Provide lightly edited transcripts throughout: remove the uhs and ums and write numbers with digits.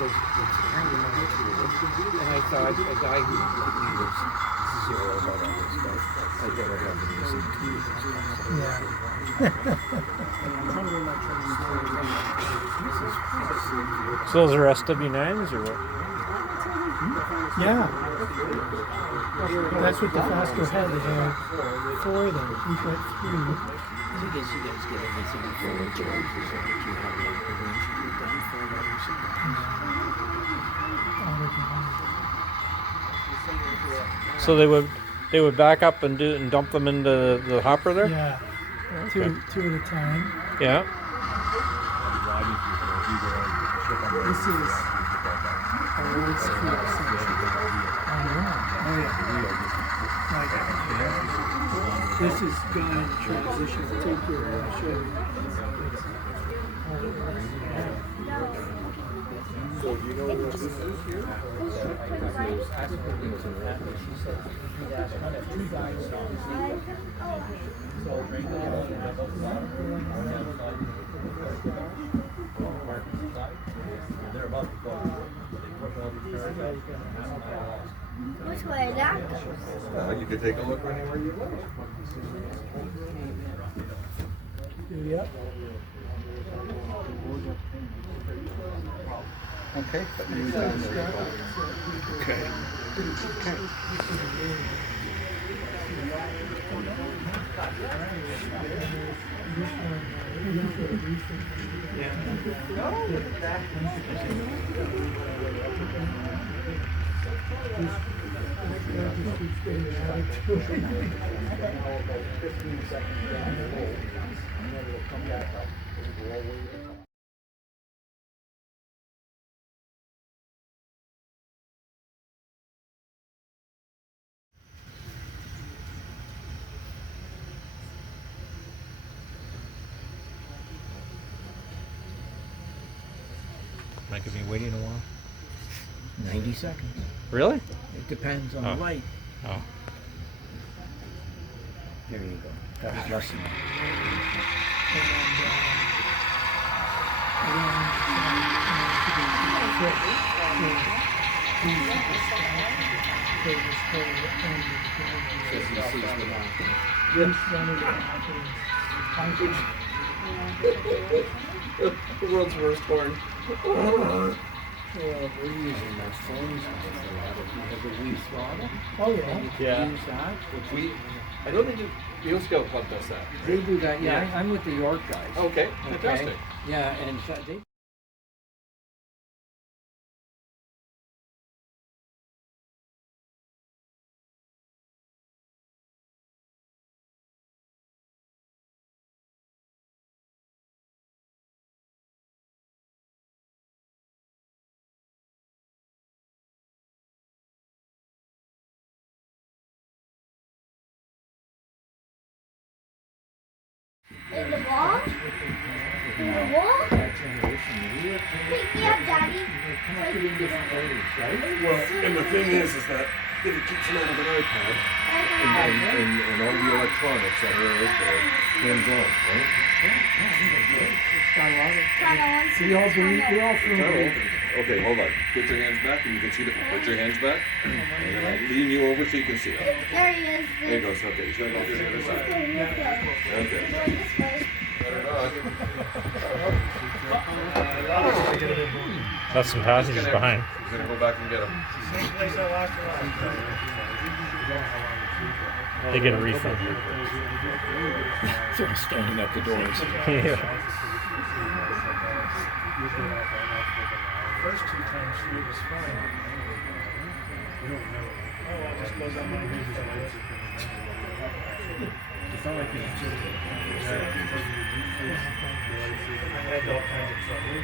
because it's kind of not true. And I thought a guy who was zero about all this stuff, I better have him listen to this stuff. Yeah. So those are SW9s or what? Yeah. That's what the Fosco had. They had 4 of them. We've got 3. I guess you guys get everything forward charges that you have arrangement done for that. So they would back up and dump them into the hopper there? Yeah. Okay. Two at a time. Yeah. This is a road street section. Oh yeah. This is gone in transition. Take your show you. So do you know what this is here? Which way that goes? You could take a look anywhere you want. Yep. Okay. Okay. Making me waiting a while. 90 seconds. Really? It depends on the light. Oh. There you go. That was less than The world's worst horn. Well, we're using those phones now for a lot of because of we throttle. Oh yeah. And you can use that. We, I don't think the Eagle Scout Club does that. They do that. Yeah, Yeah. I'm with the York guys. Okay, fantastic. Yeah, and they. In the wall? In the wall? Wait, yeah, Daddy. Well, and the thing is that if it keeps an old iPad and all the electronics that are out there, hands on, right? We all Turn open. Okay, hold on. Get your hands back and you can see the. Put your hands back. And then I'll lean you over so you can see it. There he is. There it goes. Okay, he's gonna go to the other side. Okay. That's some passengers behind. He's gonna go back and get him. They get a refund. So I'm standing at the doors. Yeah. First 2 times she was fine. You don't know. Oh, I just closed out my lights. It's not like it's just. I had all kinds of trouble.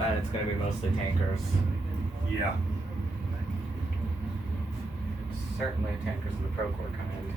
And it's going to be mostly tankers. Yeah. Certainly tankers of the Procore kind.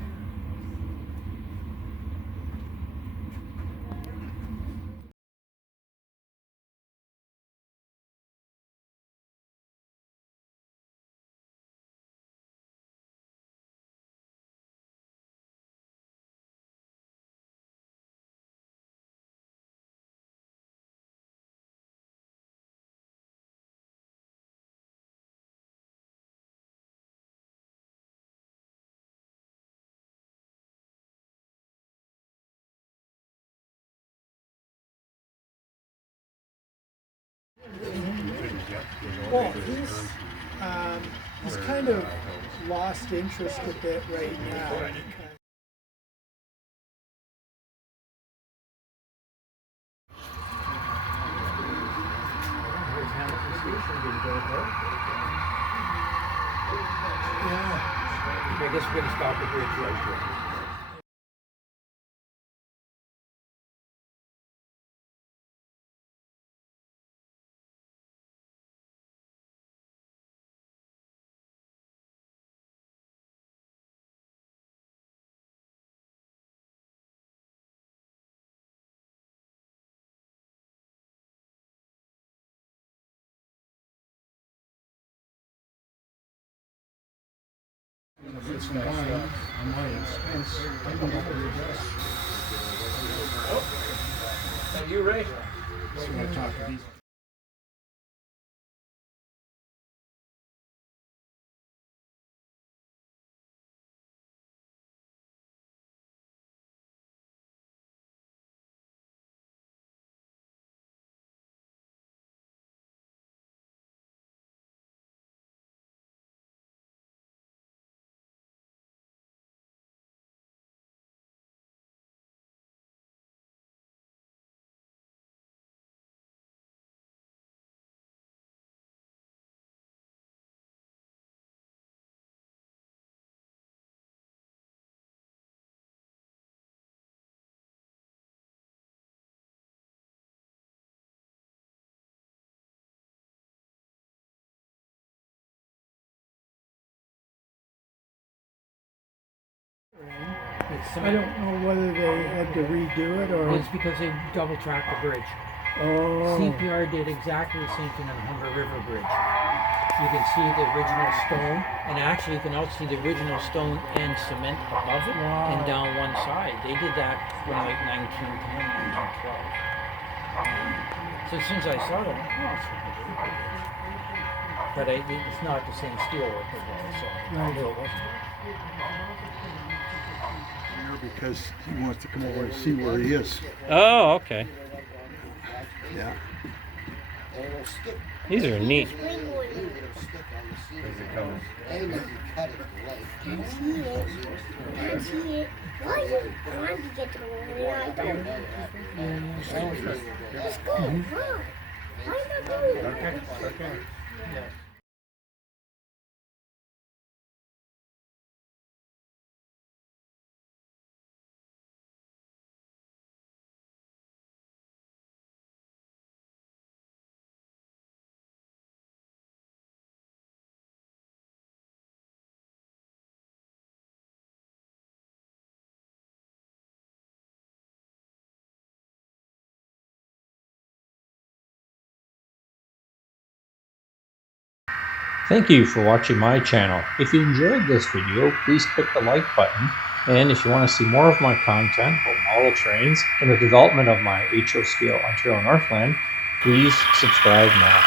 Well, he's kind of lost interest a bit right now. Yeah. I guess we're going to stop the bridge right here. It's mine, on my expense. I can go to the desk. Thank you, Ray. So I talk to these. I don't know whether they had to redo it or. It's because they double tracked the bridge. Oh. CPR did exactly the same thing on the Humber River Bridge. You can see the original stone, and actually you can also see the original stone and cement above it and down one side. They did that from like 1910, 1912. So as soon as I saw that, but it's not the same steelwork as well, so I knew it wasn't. Because he wants to come over and see where he is. Oh, okay. Yeah. These are neat. Can you see it? Can't see it. Why are you trying to get to the one I don't? Let's go. Why not going? Okay. Yeah. Thank you for watching my channel. If you enjoyed this video, please click the like button. And if you want to see more of my content about model trains and the development of my HO scale Ontario Northland, please subscribe now.